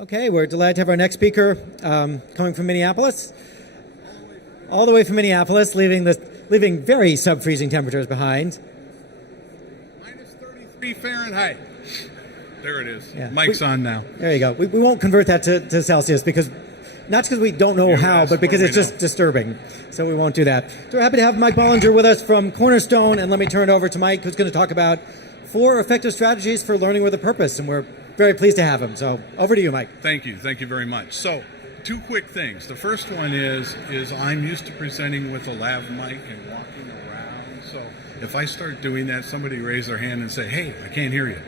Okay, we're delighted to have our next speaker coming from Minneapolis. All the way from Minneapolis, leaving very sub-freezing temperatures behind. Minus 33 Fahrenheit. There it is. Yeah. Mic's on now. There you go. We won't convert that to Celsius because, not because we don't know how, but because it's just disturbing. So we won't do that. So we're happy to have Mike Bollinger with us from Cornerstone, and let me turn it over to Mike, who's going to talk about 4 effective strategies for learning with a purpose, and we're very pleased to have him. So over to you, Mike. Thank you. Thank you very much. So 2 quick things. The first one is I'm used to presenting with a lav mic and walking around. So if I start doing that, somebody raise their hand and say, hey, I can't hear you.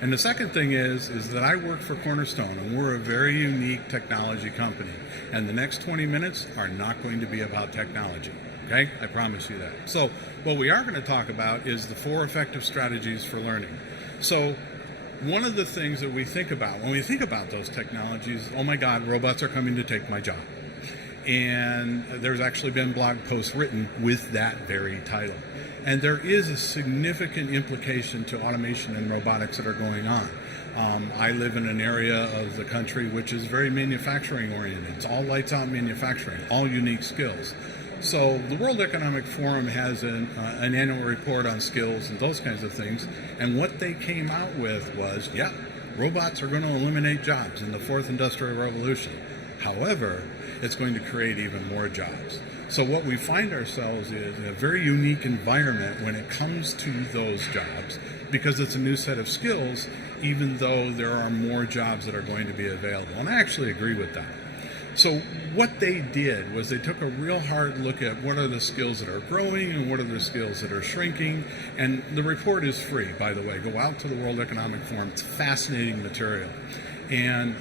And the second thing is that I work for Cornerstone, and we're a very unique technology company. And the next 20 minutes are not going to be about technology. Okay? I promise you that. So what we are going to talk about is the 4 effective strategies for learning. So one of the things that we think about when we think about those technologies, oh my God, robots are coming to take my job. And there's actually been blog posts written with that very title. And there is a significant implication to automation and robotics that are going on. I live in an area of the country which is very manufacturing oriented. It's all lights out manufacturing, all unique skills. So the World Economic Forum has an annual report on skills and those kinds of things. And what they came out with was, yeah, robots are going to eliminate jobs in the 4th Industrial Revolution. However, it's going to create even more jobs. So what we find ourselves is in a very unique environment when it comes to those jobs, because it's a new set of skills, even though there are more jobs that are going to be available. And I actually agree with that. So what they did was they took a real hard look at what are the skills that are growing and what are the skills that are shrinking. And the report is free, by the way. Go out to the World Economic Forum. It's fascinating material. And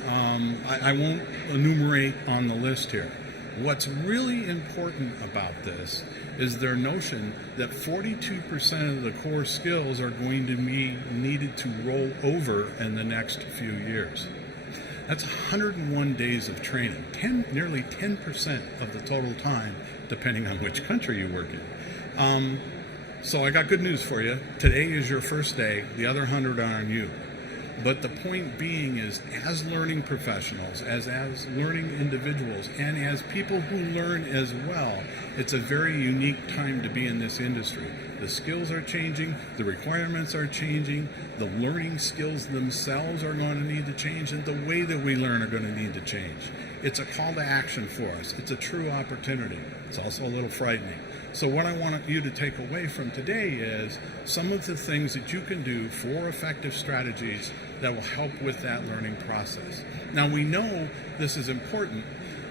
I won't enumerate on the list here. What's really important about this is their notion that 42% of the core skills are going to be needed to roll over in the next few years. That's 101 days of training, nearly 10% of the total time, depending on which country you work in. So I got good news for you. Today is your first day. The other 100 are on you. But the point being is, as learning professionals, as learning individuals, and as people who learn as well, it's a very unique time to be in this industry. The skills are changing, the requirements are changing, the learning skills themselves are going to need to change, and the way that we learn are going to need to change. It's a call to action for us. It's a true opportunity. It's also a little frightening. So what I want you to take away from today is some of the things that you can do, 4 effective strategies that will help with that learning process. Now we know this is important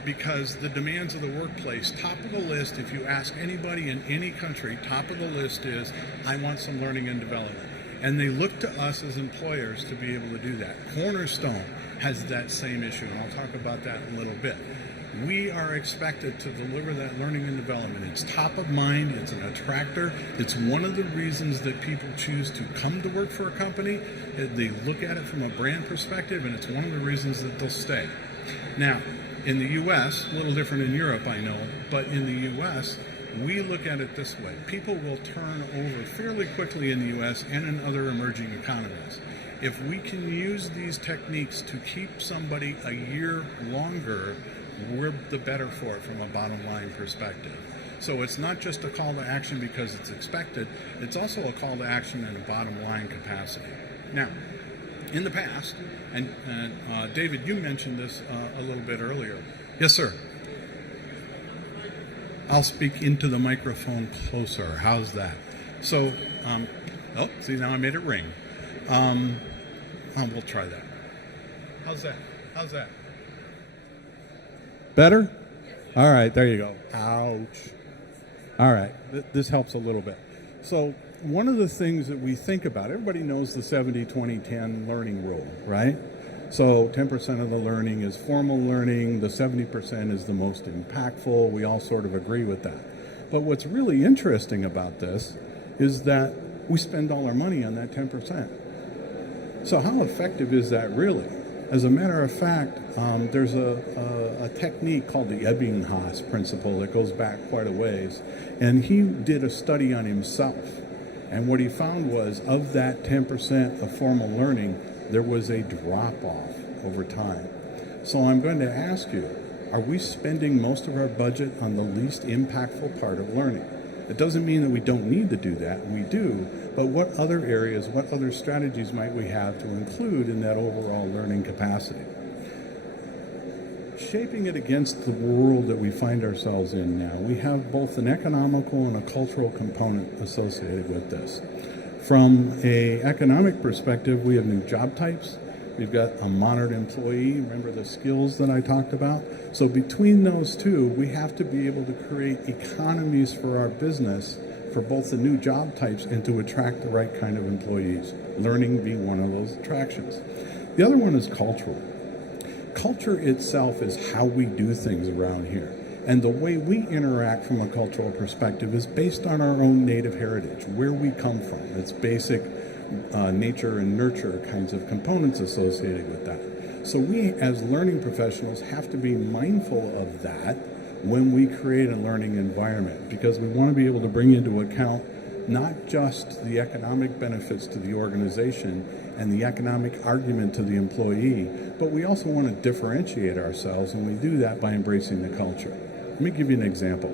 because the demands of the workplace, top of the list, if you ask anybody in any country, top of the list is, I want some learning and development. And they look to us as employers to be able to do that. Cornerstone has that same issue, and I'll talk about that in a little bit. We are expected to deliver that learning and development. It's top of mind, it's an attractor. It's one of the reasons that people choose to come to work for a company. They look at it from a brand perspective, and it's one of the reasons that they'll stay. Now, in the U.S., a little different in Europe, I know, but in the U.S., we look at it this way. People will turn over fairly quickly in the U.S. and in other emerging economies. If we can use these techniques to keep somebody a year longer, we're the better for it from a bottom line perspective. So it's not just a call to action because it's expected, it's also a call to action in a bottom line capacity. Now, in the past, and David, you mentioned this a little bit earlier. Yes, sir. I'll speak into the microphone closer. How's that? So, oh, see, now I made it ring. We'll try that. How's that? How's that? Better? All right, there you go. Ouch. All right, this helps a little bit. So one of the things that we think about, everybody knows the 70-20-10 learning rule, right? So 10% of the learning is formal learning, the 70% is the most impactful. We all sort of agree with that. But what's really interesting about this is that we spend all our money on that 10%. So how effective is that really? As a matter of fact, there's a technique called the Ebbinghaus principle that goes back quite a ways. And he did a study on himself. And what he found was, of that 10% of formal learning, there was a drop-off over time. So I'm going to ask you, are we spending most of our budget on the least impactful part of learning? It doesn't mean that we don't need to do that. We do. But what other areas, what other strategies might we have to include in that overall learning capacity? Shaping it against the world that we find ourselves in now, we have both an economical and a cultural component associated with this. From an economic perspective, we have new job types. We've got a modern employee. Remember the skills that I talked about? So between those two, we have to be able to create economies for our business for both the new job types and to attract the right kind of employees. Learning being one of those attractions. The other one is cultural. Culture itself is how we do things around here. And the way we interact from a cultural perspective is based on our own native heritage, where we come from. It's basic nature and nurture kinds of components associated with that. So we, as learning professionals, have to be mindful of that when we create a learning environment, because we want to be able to bring into account not just the economic benefits to the organization and the economic argument to the employee, but we also want to differentiate ourselves, and we do that by embracing the culture. Let me give you an example.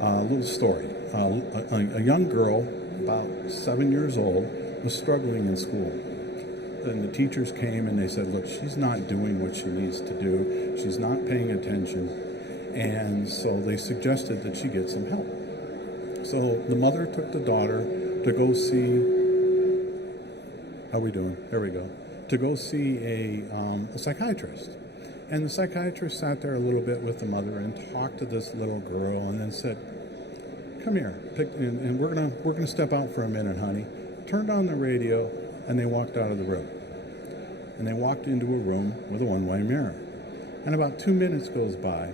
A little story. A young girl, about 7 years old, was struggling in school. And the teachers came and they said, look, she's not doing what she needs to do. She's not paying attention. And so they suggested that she get some help. So the mother took the daughter to go see, how we doing? There we go. To go see a psychiatrist. And the psychiatrist sat there a little bit with the mother and talked to this little girl and then said, come here, and we're gonna step out for a minute, honey. Turned on the radio and they walked out of the room. And they walked into a room with a one-way mirror. And about 2 minutes goes by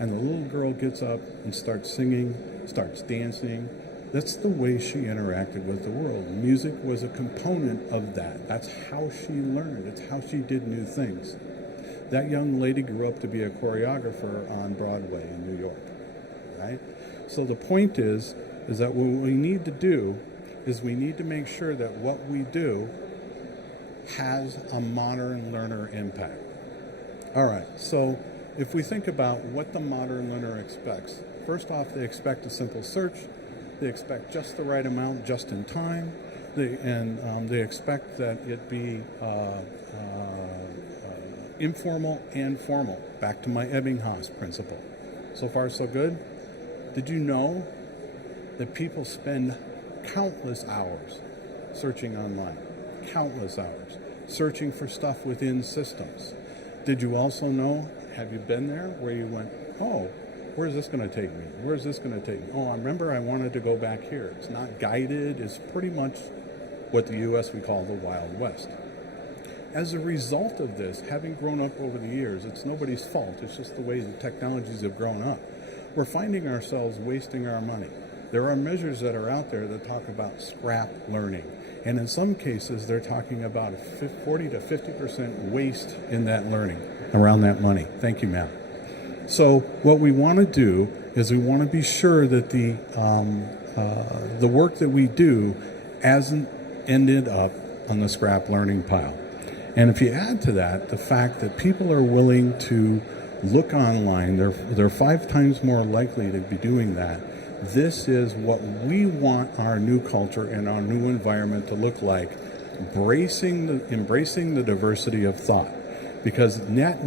and the little girl gets up and starts singing, starts dancing. That's the way she interacted with the world. Music was a component of that. That's how she learned. It's how she did new things. That young lady grew up to be a choreographer on Broadway in New York, right? So the point is that what we need to do is we need to make sure that what we do has a modern learner impact. All right, so if we think about what the modern learner expects, first off, they expect a simple search. They expect just the right amount, just in time. They expect that it be informal and formal. Back to my Ebbinghaus principle. So far, so good. Did you know that people spend countless hours searching online? Countless hours. Searching for stuff within systems. Did you also know, have you been there, where you went, oh, where's this going to take me? Where's this going to take me? Oh, I remember I wanted to go back here. It's not guided. It's pretty much what the U.S. we call the Wild West. As a result of this, having grown up over the years, it's nobody's fault. It's just the way the technologies have grown up. We're finding ourselves wasting our money. There are measures that are out there that talk about scrap learning. And in some cases, they're talking about 40 to 50% waste in that learning around that money. Thank you, ma'am. So what we want to do is we want to be sure that the work that we do hasn't ended up on the scrap learning pile. And if you add to that the fact that people are willing to look online, they're 5 times more likely to be doing that. This is what we want our new culture and our new environment to look like, embracing the diversity of thought. Because net,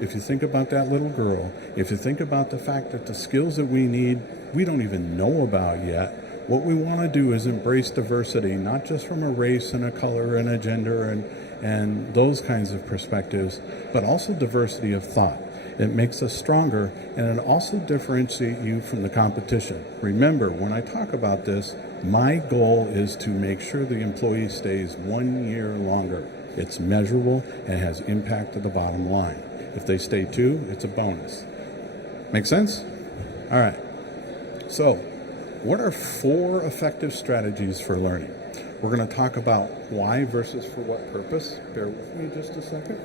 if you think about that little girl, if you think about the fact that the skills that we need, we don't even know about yet, what we want to do is embrace diversity, not just from a race and a color and a gender and those kinds of perspectives, but also diversity of thought. It makes us stronger, and it also differentiates you from the competition. Remember, when I talk about this, my goal is to make sure the employee stays 1 year longer. It's measurable and has impact to the bottom line. If they stay 2, it's a bonus. Make sense? All right. So, what are 4 effective strategies for learning? We're going to talk about why versus for what purpose. Bear with me just a second.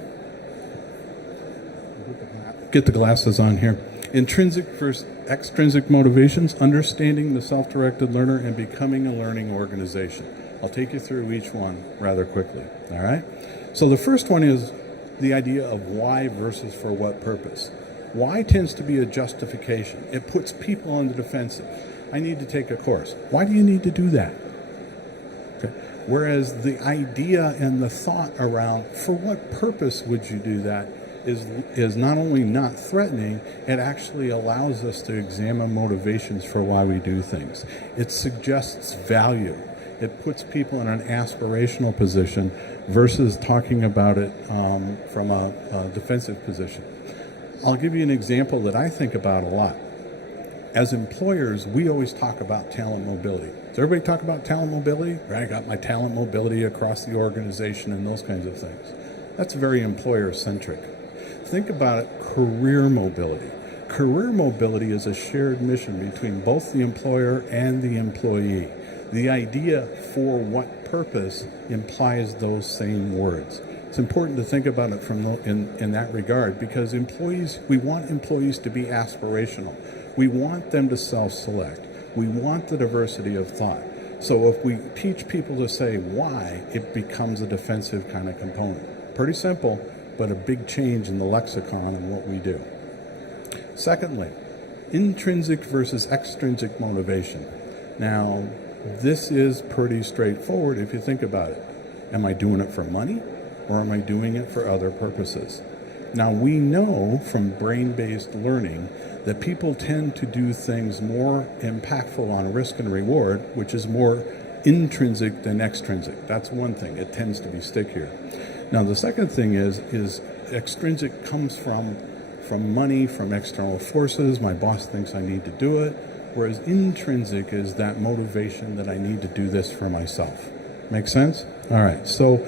Get the glasses on here. Intrinsic versus extrinsic motivations, understanding the self-directed learner, and becoming a learning organization. I'll take you through each one rather quickly. All right? So the first one is the idea of why versus for what purpose. Why tends to be a justification. It puts people on the defensive. I need to take a course. Why do you need to do that? Okay. Whereas the idea and the thought around for what purpose would you do that is not only not threatening, it actually allows us to examine motivations for why we do things. It suggests value. It puts people in an aspirational position versus talking about it from a defensive position. I'll give you an example that I think about a lot. As employers, we always talk about talent mobility. Does everybody talk about talent mobility? Right, I got my talent mobility across the organization and those kinds of things. That's very employer-centric. Think about it, career mobility. Career mobility is a shared mission between both the employer and the employee. The idea for what purpose implies those same words. It's important to think about it in that regard, because we want employees to be aspirational. We want them to self-select. We want the diversity of thought. So if we teach people to say why, it becomes a defensive kind of component. Pretty simple, but a big change in the lexicon and what we do. Secondly, intrinsic versus extrinsic motivation. Now, this is pretty straightforward if you think about it. Am I doing it for money, or am I doing it for other purposes? Now, we know from brain-based learning that people tend to do things more impactful on risk and reward, which is more intrinsic than extrinsic. That's one thing. It tends to be stickier. Now, the second thing is extrinsic comes from money, from external forces. My boss thinks I need to do it. Whereas intrinsic is that motivation that I need to do this for myself. Make sense? All right. So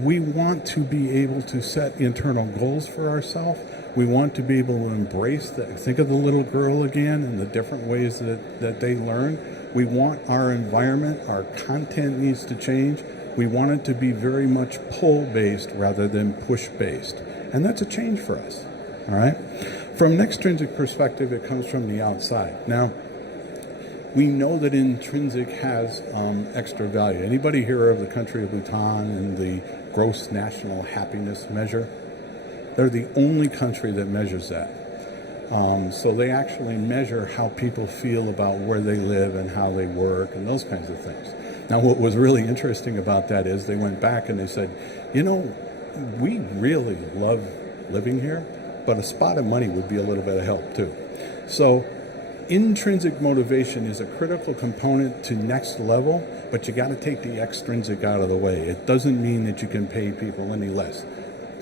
we want to be able to set internal goals for ourselves. We want to be able to embrace that. Think of the little girl again and the different ways that they learn. We want our environment, our content needs to change. We want it to be very much pull-based rather than push-based. And that's a change for us. All right? From an extrinsic perspective, it comes from the outside. Now, we know that intrinsic has extra value. Anybody hear of the country of Bhutan and the gross national happiness measure? They're the only country that measures that. So they actually measure how people feel about where they live and how they work and those kinds of things. Now, what was really interesting about that is they went back and they said, you know, we really love living here, but a spot of money would be a little bit of help too. So intrinsic motivation is a critical component to next level, but you got to take the extrinsic out of the way. It doesn't mean that you can pay people any less.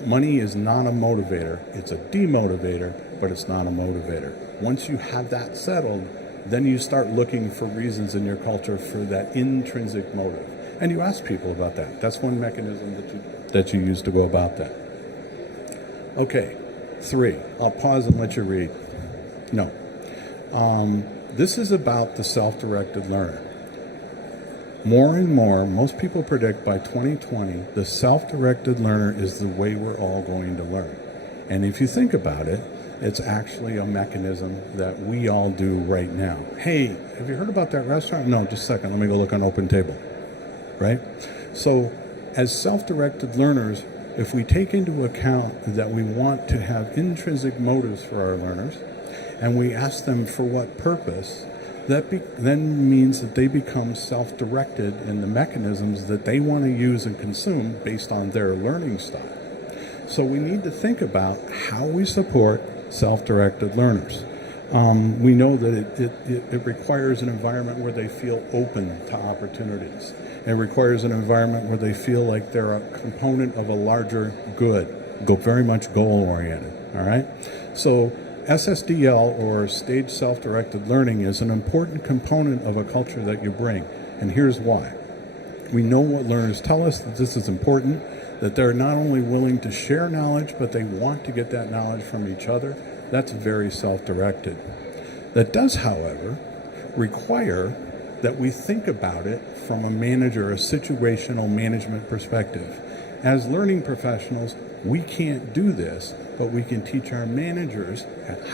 Money is not a motivator. It's a demotivator, but it's not a motivator. Once you have that settled, then you start looking for reasons in your culture for that intrinsic motive. And you ask people about that. That's one mechanism that you use to go about that. Okay, 3. I'll pause and let you read. No. This is about the self-directed learner. More and more, most people predict by 2020, the self-directed learner is the way we're all going to learn. And if you think about it, it's actually a mechanism that we all do right now. Hey, have you heard about that restaurant? No, just a second. Let me go look on Open Table. Right? So as self-directed learners, if we take into account that we want to have intrinsic motives for our learners, and we ask them for what purpose, that then means that they become self-directed in the mechanisms that they want to use and consume based on their learning style. So we need to think about how we support self-directed learners. We know that it requires an environment where they feel open to opportunities. It requires an environment where they feel like they're a component of a larger good, very much goal-oriented, all right? So SSDL, or Stage Self-Directed Learning, is an important component of a culture that you bring, and here's why. We know what learners tell us, that this is important, that they're not only willing to share knowledge, but they want to get that knowledge from each other. That's very self-directed. That does, however, require that we think about it from a situational management perspective. As learning professionals, we can't do this, but we can teach our managers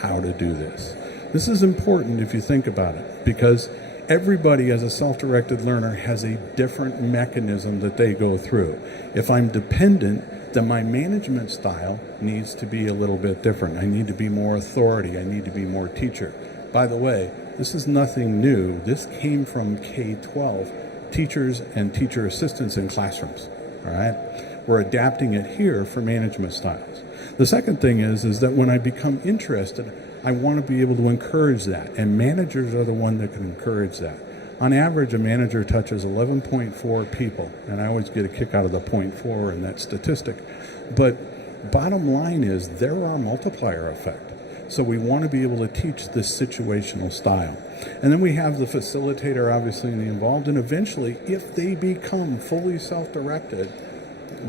how to do this. This is important if you think about it, because everybody as a self-directed learner has a different mechanism that they go through. If I'm dependent, then my management style needs to be a little bit different. I need to be more authority. I need to be more teacher. By the way, this is nothing new. This came from K-12 teachers and teacher assistants in classrooms. All right? We're adapting it here for management styles. The second thing is that when I become interested, I want to be able to encourage that, and managers are the one that can encourage that. On average, a manager touches 11.4 people, and I always get a kick out of the 0.4 in that statistic. But bottom line is there are multiplier effect. So we want to be able to teach this situational style. And then we have the facilitator obviously involved, and eventually, if they become fully self-directed,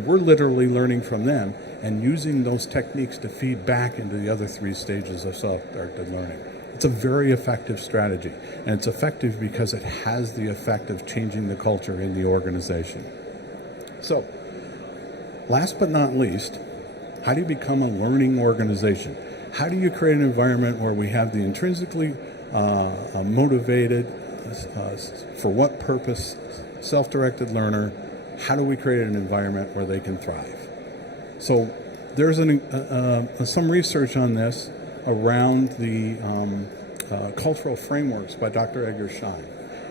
we're literally learning from them and using those techniques to feed back into the other three stages of self-directed learning. It's a very effective strategy, and it's effective because it has the effect of changing the culture in the organization. So, last but not least, how do you become a learning organization? How do you create an environment where we have the intrinsically motivated, for what purpose, self-directed learner? How do we create an environment where they can thrive? So there's some research on this around the cultural frameworks by Dr. Edgar Schein.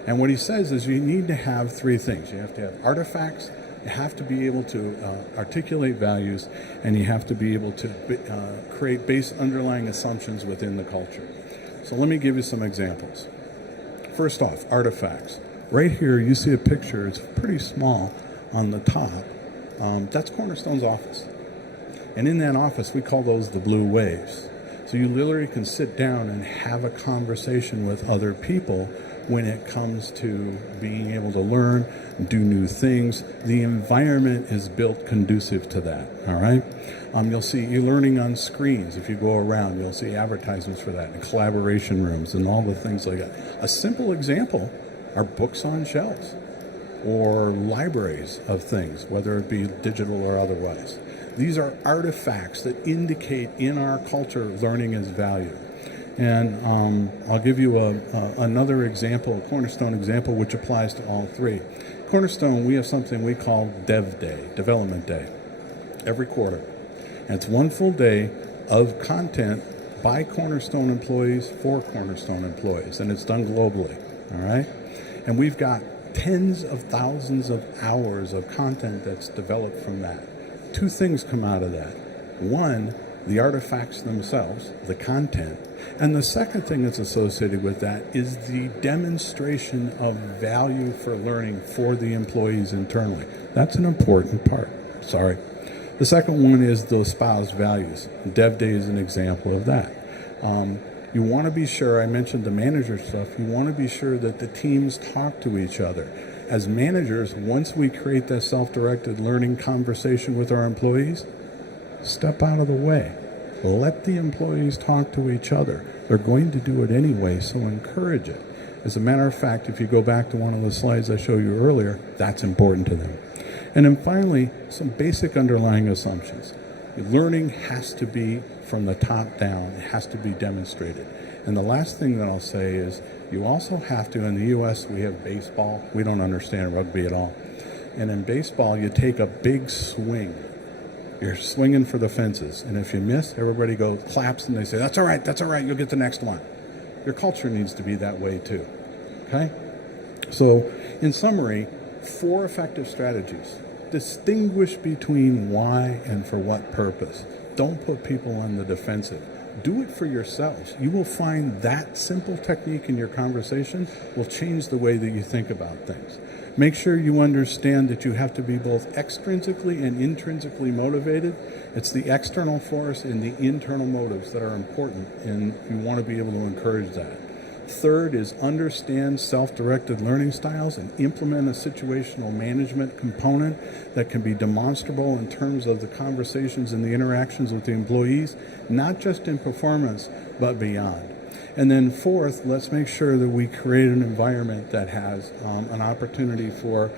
And what he says is you need to have three things. You have to have artifacts, you have to be able to articulate values, and you have to be able to create base underlying assumptions within the culture. So let me give you some examples. First off, artifacts. Right here you see a picture, it's pretty small on the top. That's Cornerstone's office. And in that office we call those the blue waves. So you literally can sit down and have a conversation with other people when it comes to being able to learn, do new things. The environment is built conducive to that, all right? You'll see e-learning on screens. If you go around, you'll see advertisements for that and collaboration rooms and all the things like that. A simple example are books on shelves or libraries of things, whether it be digital or otherwise. These are artifacts that indicate in our culture learning is value. And I'll give you another example, a Cornerstone example, which applies to all three. Cornerstone, we have something we call Dev Day, Development Day, every quarter. And it's one full day of content by Cornerstone employees for Cornerstone employees, and it's done globally, all right? And we've got tens of thousands of hours of content that's developed from that. Two things come out of that. One, the artifacts themselves, the content, and the second thing that's associated with that is the demonstration of value for learning for the employees internally. That's an important part. Sorry. The second one is those espoused values. Dev Day is an example of that. You want to be sure, I mentioned the manager stuff, you want to be sure that the teams talk to each other. As managers, once we create that self-directed learning conversation with our employees, step out of the way. Let the employees talk to each other. They're going to do it anyway, so encourage it. As a matter of fact, if you go back to one of the slides I showed you earlier, that's important to them. And then finally, some basic underlying assumptions. Learning has to be from the top down. It has to be demonstrated. And the last thing that I'll say is you also have to, in the U.S., we have baseball. We don't understand rugby at all. And in baseball, you take a big swing. You're swinging for the fences. And if you miss, everybody goes, claps, and they say, that's all right, you'll get the next one. Your culture needs to be that way too. Okay? So, in summary, 4 effective strategies. Distinguish between why and for what purpose. Don't put people on the defensive. Do it for yourselves. You will find that simple technique in your conversation will change the way that you think about things. Make sure you understand that you have to be both extrinsically and intrinsically motivated. It's the external force and the internal motives that are important, and you want to be able to encourage that. Third is understand self-directed learning styles and implement a situational management component that can be demonstrable in terms of the conversations and the interactions with the employees, not just in performance, but beyond. And then fourth, let's make sure that we create an environment that has an opportunity for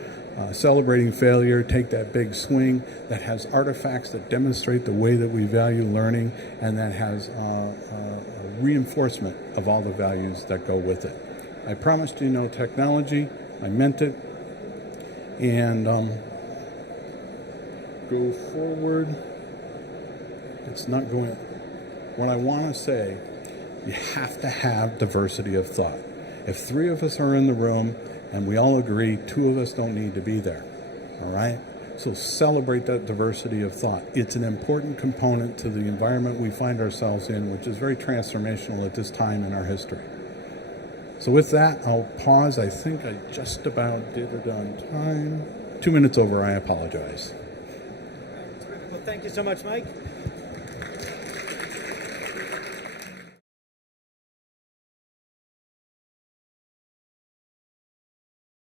celebrating failure, take that big swing, that has artifacts that demonstrate the way that we value learning, and that has reinforcement of all the values that go with it. I promised you no technology. I meant it. And go forward. It's not going. What I want to say, you have to have diversity of thought. If 3 of us are in the room and we all agree 2 of us don't need to be there, all right? So celebrate that diversity of thought. It's an important component to the environment we find ourselves in, which is very transformational at this time in our history. So with that, I'll pause. I think I just about did it on time. 2 minutes over, I apologize. Well, thank you so much, Mike.